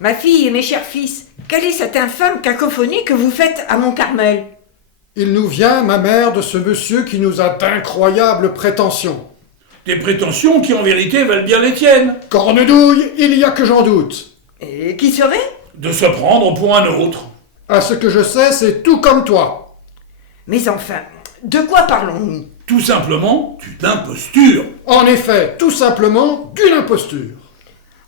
Ma fille et mes chers fils, quelle est cette infâme cacophonie que vous faites à Mont-Carmel? Il nous vient, ma mère, de ce monsieur qui nous a d'incroyables prétentions. Des prétentions qui en vérité valent bien les tiennes. Cornedouille, il y a que j'en doute. Et qui serait? De se prendre pour un autre. À ce que je sais, c'est tout comme toi. Mais enfin, de quoi parlons-nous? Tout simplement d'une imposture. En effet, tout simplement d'une imposture.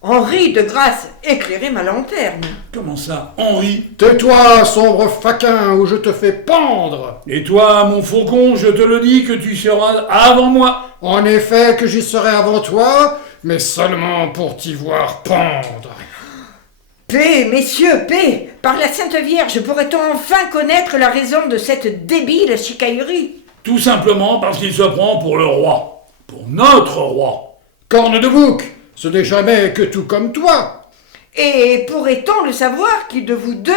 Henri, de grâce, éclairez ma lanterne. Comment ça, Henri? Tais-toi, sombre faquin, ou je te fais pendre. Et toi, mon faucon, je te le dis que tu seras avant moi. En effet, que j'y serai avant toi, mais seulement pour t'y voir pendre. Paix, messieurs, paix! Par la Sainte Vierge, pourrait-on enfin connaître la raison de cette débile chicaillerie? Tout simplement parce qu'il se prend pour le roi. Pour notre roi. Corne de bouc, ce n'est jamais que tout comme toi. Et pourrait-on le savoir qui de vous deux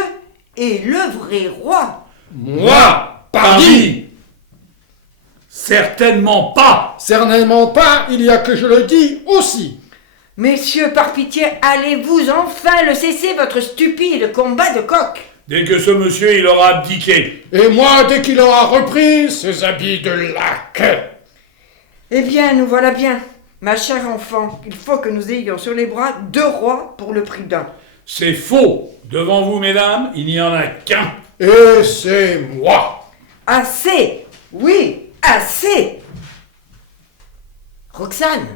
est le vrai roi? Moi, pardi! Certainement pas! Certainement pas, il y a que je le dis aussi. Messieurs, par pitié, allez-vous enfin le cesser, votre stupide combat de coq? Dès que ce monsieur il aura abdiqué. Et moi, dès qu'il aura repris ses habits de lac. Eh bien, nous voilà bien. Ma chère enfant, il faut que nous ayons sur les bras 2 rois pour le prix d'un. C'est faux! Devant vous, mesdames, il n'y en a qu'un. Et c'est moi. Assez! Oui, assez! Roxane,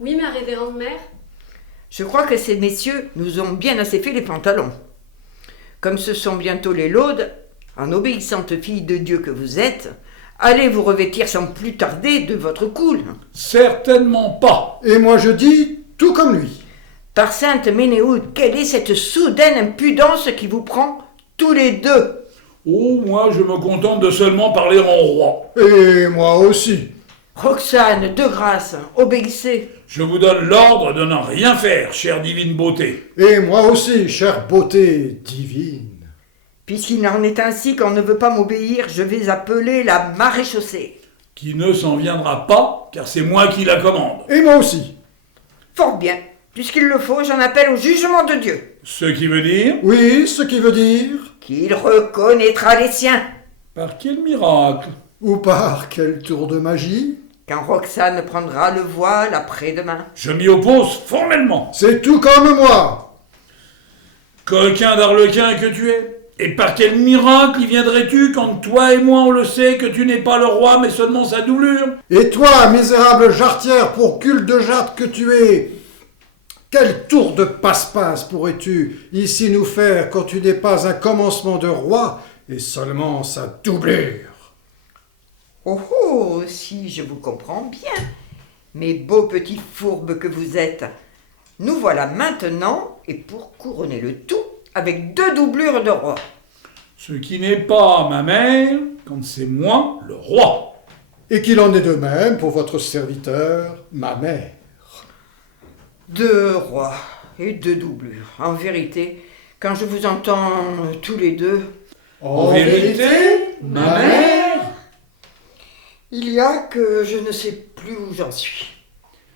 Oui, ma révérende mère? je crois que ces messieurs nous ont bien assez fait les pantalons. Comme ce sont bientôt les laudes, en obéissante fille de Dieu que vous êtes, allez vous revêtir sans plus tarder de votre coule. Certainement pas. Et moi je dis tout comme lui. Par sainte Ménéhoud, quelle est cette soudaine impudence qui vous prend tous les deux? Oh, moi, je me contente de seulement parler en roi. Et moi aussi. Roxane, de grâce, obéissez. Je vous donne l'ordre de n'en rien faire, chère divine beauté. Et moi aussi, chère beauté divine. Puisqu'il en est ainsi qu'on ne veut pas m'obéir, je vais appeler la maréchaussée. Qui ne s'en viendra pas, car c'est moi qui la commande. Et moi aussi. Fort bien. Puisqu'il le faut, j'en appelle au jugement de Dieu. Ce qui veut dire, Oui, ce qui veut dire... Qu'il reconnaîtra les siens. par quel miracle? Ou par quel tour de magie? Quand Roxane prendra le voile après-demain. Je m'y oppose formellement. C'est tout comme moi. Coquin d'arlequin que tu es. Et par quel miracle y viendrais-tu quand toi et moi on le sait que tu n'es pas le roi mais seulement sa doublure? Et toi, misérable jarretière pour cul de jatte que tu es, quel tour de passe-passe pourrais-tu ici nous faire quand tu n'es pas un commencement de roi et seulement sa doublure? Oh oh, si je vous comprends bien, mes beaux petits fourbes que vous êtes. Nous voilà maintenant, et pour couronner le tout, avec 2 doublures de roi. Ce qui n'est pas ma mère quand c'est moi le roi. Et qu'il en est de même pour votre serviteur, ma mère. 2 rois et 2 doublures. En vérité, quand je vous entends tous les deux, En vérité, ma mère? il y a que je ne sais plus où j'en suis.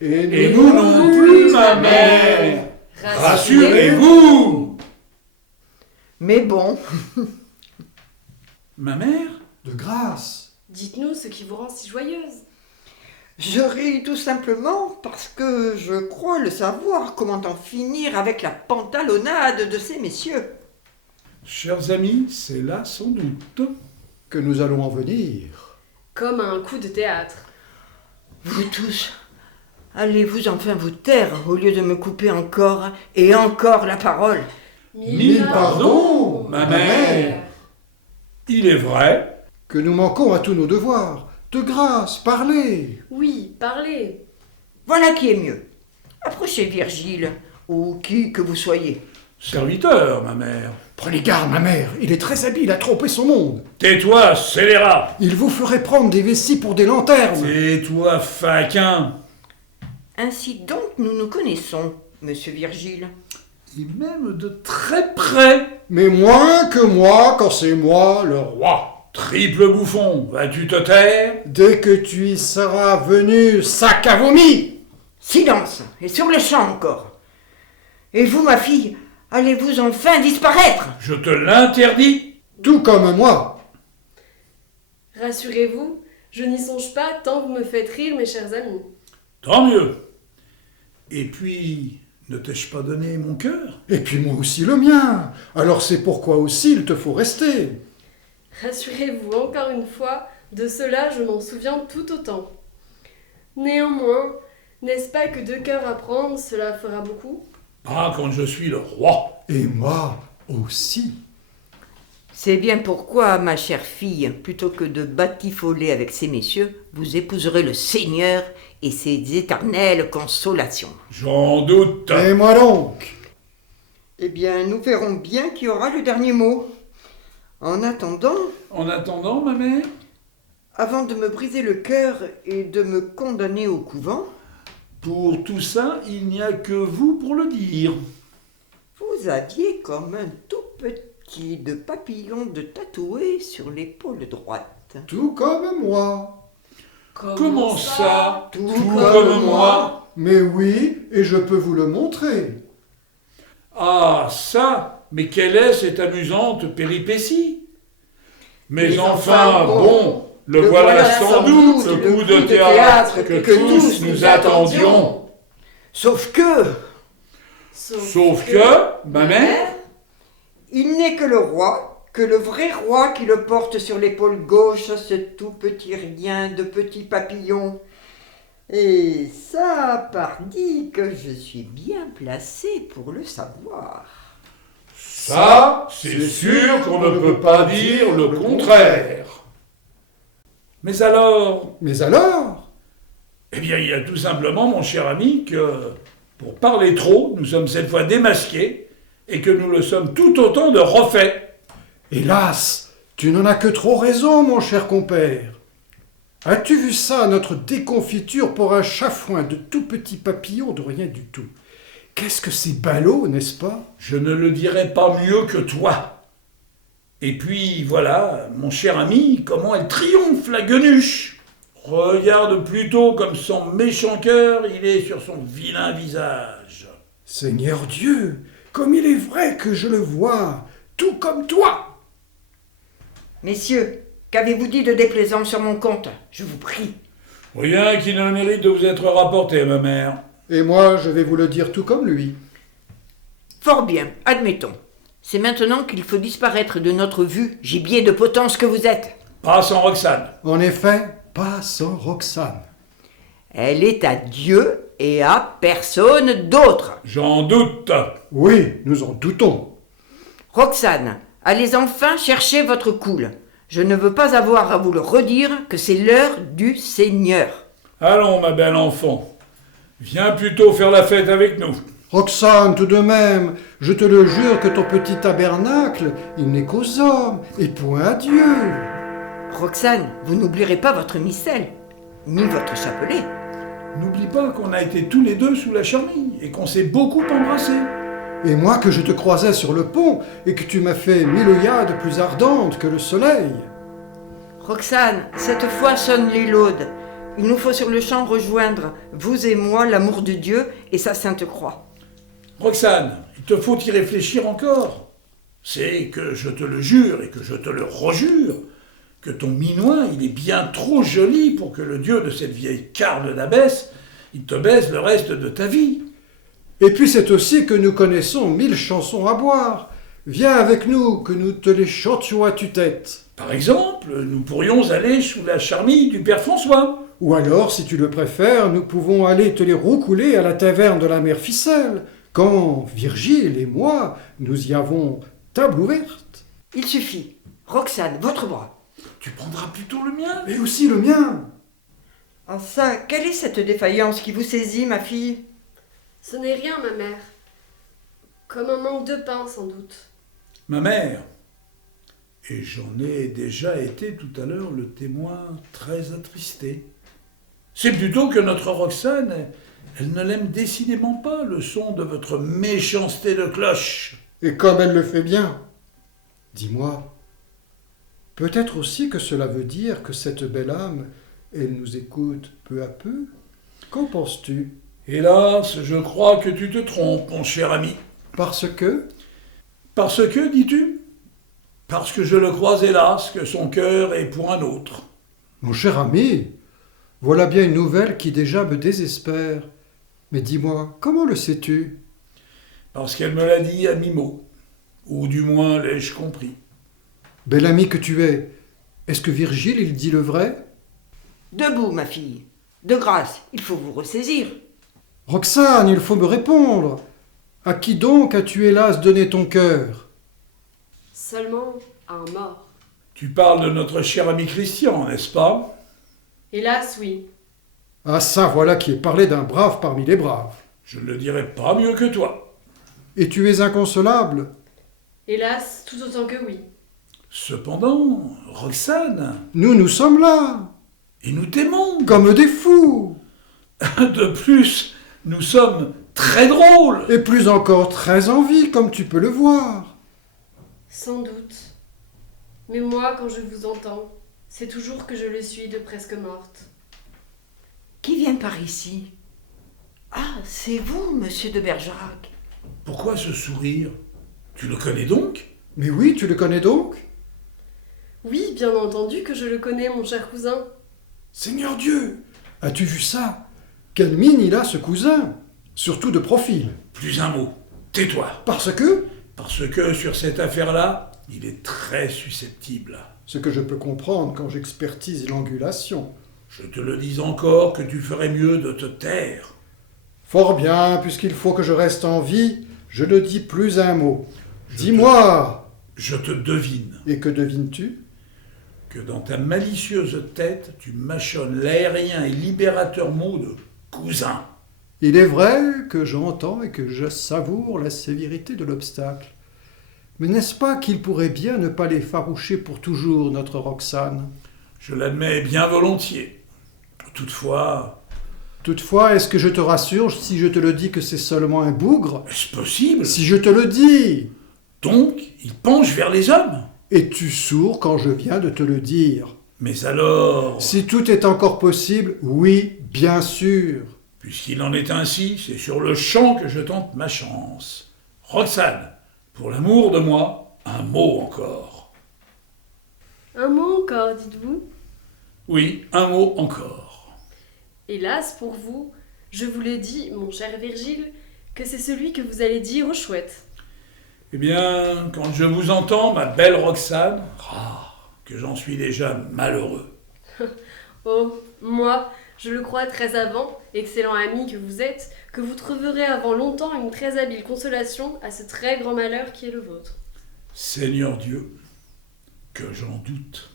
Et nous non plus, ma mère. Rassurez-vous. Mais bon, Ma mère? De grâce. Dites-nous ce qui vous rend si joyeuse. je ris tout simplement parce que je crois le savoir comment en finir avec la pantalonnade de ces messieurs. Chers amis, c'est là sans doute. Que nous allons en venir. Comme un coup de théâtre. Vous tous, allez-vous enfin vous taire au lieu de me couper encore et encore la parole. Mille pardons, ma mère. Il est vrai. Que nous manquons à tous nos devoirs. De grâce, parlez. Oui, parlez. Voilà qui est mieux. Approchez Virgile, ou qui que vous soyez. Serviteur, ma mère. Prenez garde, ma mère, il est très habile à tromper son monde. Tais-toi, scélérat. Il vous ferait prendre des vessies pour des lanternes. Tais-toi, faquin. Ainsi donc nous nous connaissons, monsieur Virgile. Et même de très près. Mais moins que moi quand c'est moi le roi. Triple bouffon, vas-tu te taire? Dès que tu y seras venu, sac à vomi. Silence, et sur le champ encore. Et vous, ma fille, Allez-vous enfin disparaître? Je te l'interdis. Tout comme moi. Rassurez-vous, je n'y songe pas tant vous me faites rire, mes chers amis. Tant mieux. Et puis, ne t'ai-je pas donné mon cœur? Et puis moi aussi le mien. Alors c'est pourquoi aussi il te faut rester. Rassurez-vous, encore une fois, de cela je m'en souviens tout autant. Néanmoins, n'est-ce pas que 2 cœurs à prendre, cela fera beaucoup? Pas quand je suis le roi. Et moi aussi. C'est bien pourquoi, ma chère fille, plutôt que de batifoler avec ces messieurs, vous épouserez le Seigneur et ses éternelles consolations. J'en doute. Et moi donc. Eh bien, nous verrons bien qui aura le dernier mot. En attendant, En attendant, ma mère, avant de me briser le cœur et de me condamner au couvent, pour tout ça, il n'y a que vous pour le dire. vous aviez comme un tout petit de papillon de tatoué sur l'épaule droite. Tout comme moi. Comment ça? Tout comme moi? Mais oui, et je peux vous le montrer. Ah, ça? Mais quelle est cette amusante péripétie? Mais enfin, bon, le voilà sans doute, le coup de théâtre que tous nous attendions. Sauf que, Sauf que, ma mère, il n'est que le roi, que le vrai roi qui le porte sur l'épaule gauche, ce tout petit rien de petit papillon. Et ça, pardi que je suis bien placé pour le savoir. ça, c'est sûr qu'on ne peut pas dire le contraire. Mais alors, Mais alors? eh bien, il y a tout simplement, mon cher ami, que, pour parler trop, nous sommes cette fois démasqués, et que nous le sommes tout autant de refaits. Hélas, tu n'en as que trop raison, mon cher compère. As-tu vu ça, notre déconfiture pour un chafouin de tout petit papillon de rien du tout? Qu'est-ce que c'est ballot, n'est-ce pas? Je ne le dirai pas mieux que toi. Et puis, voilà, mon cher ami, comment elle triomphe, la guenuche. Regarde plutôt comme son méchant cœur, il est sur son vilain visage. Seigneur Dieu, comme il est vrai que je le vois, tout comme toi. Messieurs, qu'avez-vous dit de déplaisant sur mon compte? Je vous prie. Rien qui ne mérite de vous être rapporté, ma mère. Et moi, je vais vous le dire tout comme lui. Fort bien, admettons. C'est maintenant qu'il faut disparaître de notre vue, gibier de potence que vous êtes. Pas sans Roxane. En effet, pas sans Roxane. Elle est à Dieu et à personne d'autre. J'en doute. Oui, nous en doutons. Roxane, allez enfin chercher votre coule. Je ne veux pas avoir à vous le redire que c'est l'heure du Seigneur. Allons, ma belle enfant. Viens plutôt faire la fête avec nous. Roxane, tout de même, je te le jure que ton petit tabernacle, il n'est qu'aux hommes, et point à Dieu. Roxane, vous n'oublierez pas votre missel, ni votre chapelet. N'oublie pas qu'on a été tous les deux sous la charmille et qu'on s'est beaucoup embrassés. Et moi que je te croisais sur le pont, et que tu m'as fait 1000 œillades plus ardentes que le soleil. Roxane, cette fois sonnent les laudes. Il nous faut sur le champ rejoindre, vous et moi, l'amour de Dieu et sa sainte croix. Roxane, il te faut y réfléchir encore. C'est que je te le jure et que je te le rejure, que ton minois, il est bien trop joli pour que le Dieu de cette vieille carne d'abbesse, il te baise le reste de ta vie. Et puis c'est aussi que nous connaissons 1000 chansons à boire. Viens avec nous, que nous te les chantions à tue-tête. Par exemple, nous pourrions aller sous la charmille du Père François. Ou alors, si tu le préfères, nous pouvons aller te les roucouler à la taverne de la mère Ficelle, quand Virgile et moi, nous y avons table ouverte. Il suffit. Roxane, votre bras. Tu prendras plutôt le mien. Et aussi le mien. Ah ça, quelle est cette défaillance qui vous saisit, ma fille? Ce n'est rien, ma mère. Comme un manque de pain, sans doute. Ma mère, et j'en ai déjà été tout à l'heure le témoin très attristé, c'est plutôt que notre Roxane, elle ne l'aime décidément pas, le son de votre méchanceté de cloche. Et comme elle le fait bien. Dis-moi, peut-être aussi que cela veut dire que cette belle âme, elle nous écoute peu à peu? Qu'en penses-tu? Hélas, je crois que tu te trompes, mon cher ami. Parce que Parce que, dis-tu? Parce que je le crois hélas que son cœur est pour un autre. Mon cher ami, voilà bien une nouvelle qui déjà me désespère. Mais dis-moi, comment le sais-tu? Parce qu'elle me l'a dit à mi-mot. Ou du moins l'ai-je compris. Bel ami que tu es, est-ce que Virgile, il dit le vrai? Debout, ma fille. De grâce, il faut vous ressaisir. Roxane, il faut me répondre. À qui donc as-tu hélas donné ton cœur? Seulement à un mort. Tu parles de notre cher ami Christian, n'est-ce pas? Hélas, oui. Ah ça, voilà qui est parlé d'un brave parmi les braves. Je ne le dirai pas mieux que toi. Et tu es inconsolable? Hélas, tout autant que oui. Cependant, Roxane, Nous sommes là, et nous t'aimons. comme des fous, De plus, nous sommes très drôles. et plus encore très en vie, comme tu peux le voir. Sans doute. Mais moi, quand je vous entends, c'est toujours que je le suis de presque morte. Qui vient par ici? Ah, c'est vous, monsieur de Bergerac. Pourquoi ce sourire? Tu le connais donc? Mais oui, tu le connais donc? Oui, bien entendu que je le connais, mon cher cousin. Seigneur Dieu, as-tu vu ça? Quelle mine il a, ce cousin, surtout de profil. Plus un mot. Tais-toi. Parce que, Parce que sur cette affaire-là, il est très susceptible. ce que je peux comprendre quand j'expertise l'angulation. Je te le dis encore que tu ferais mieux de te taire. Fort bien, puisqu'il faut que je reste en vie, je ne dis plus un mot. Dis-moi, Je te devine et que devines-tu? que dans ta malicieuse tête, tu mâchonnes l'aérien et libérateur mot de cousin. Il est vrai que j'entends et que je savoure la sévérité de l'obstacle. Mais n'est-ce pas qu'il pourrait bien ne pas l'effaroucher pour toujours, notre Roxane? Je l'admets bien volontiers. Toutefois, Toutefois, est-ce que je te rassure si je te le dis que c'est seulement un bougre? est-ce possible? Si je te le dis, Donc, il penche vers les hommes. es-tu sourd quand je viens de te le dire? Mais alors, Si tout est encore possible, oui, bien sûr. puisqu'il en est ainsi, c'est sur le champ que je tente ma chance. Roxane, pour l'amour de moi, un mot encore. Un mot encore, dites-vous? Oui, un mot encore. Hélas, pour vous, je vous le dis, mon cher Virgile, que c'est celui que vous allez dire aux chouettes. Eh bien, quand je vous entends, ma belle Roxane, que j'en suis déjà malheureux. Oh, moi, je le crois très avant, excellent ami que vous êtes, que vous trouverez avant longtemps une très habile consolation à ce très grand malheur qui est le vôtre. Seigneur Dieu, que j'en doute.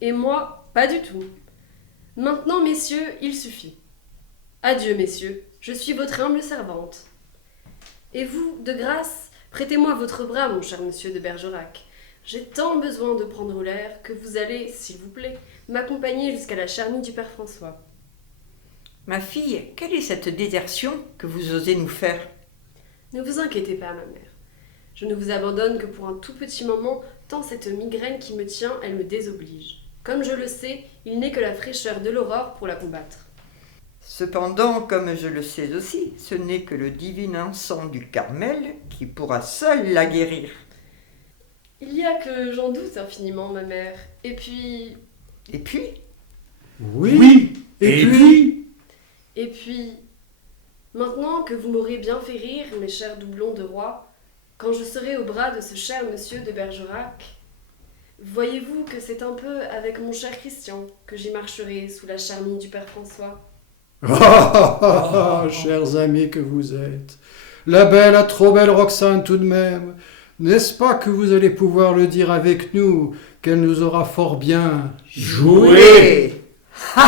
Et moi, pas du tout. Maintenant, messieurs, il suffit. Adieu, messieurs, je suis votre humble servante. Et vous, de grâce, prêtez-moi votre bras, mon cher monsieur de Bergerac. J'ai tant besoin de prendre l'air que vous allez, s'il vous plaît, m'accompagner jusqu'à la charmille du père François. Ma fille, quelle est cette désertion que vous osez nous faire? Ne vous inquiétez pas, ma mère. Je ne vous abandonne que pour un tout petit moment, tant cette migraine qui me tient, elle me désoblige. Comme je le sais, il n'est que la fraîcheur de l'aurore pour la combattre. Cependant, comme je le sais aussi, ce n'est que le divin encens du Carmel qui pourra seul la guérir. Il y a que j'en doute infiniment, ma mère. Et puis... Et puis, Oui, et puis Et puis... Maintenant que vous m'aurez bien fait rire, mes chers doublons de roi, quand je serai au bras de ce cher monsieur de Bergerac, voyez-vous que c'est un peu avec mon cher Christian que j'y marcherai sous la charmille du père François. Chers amis que vous êtes, la belle à trop belle Roxane tout de même, n'est-ce pas que vous allez pouvoir le dire avec nous, qu'elle nous aura fort bien Joué. oui.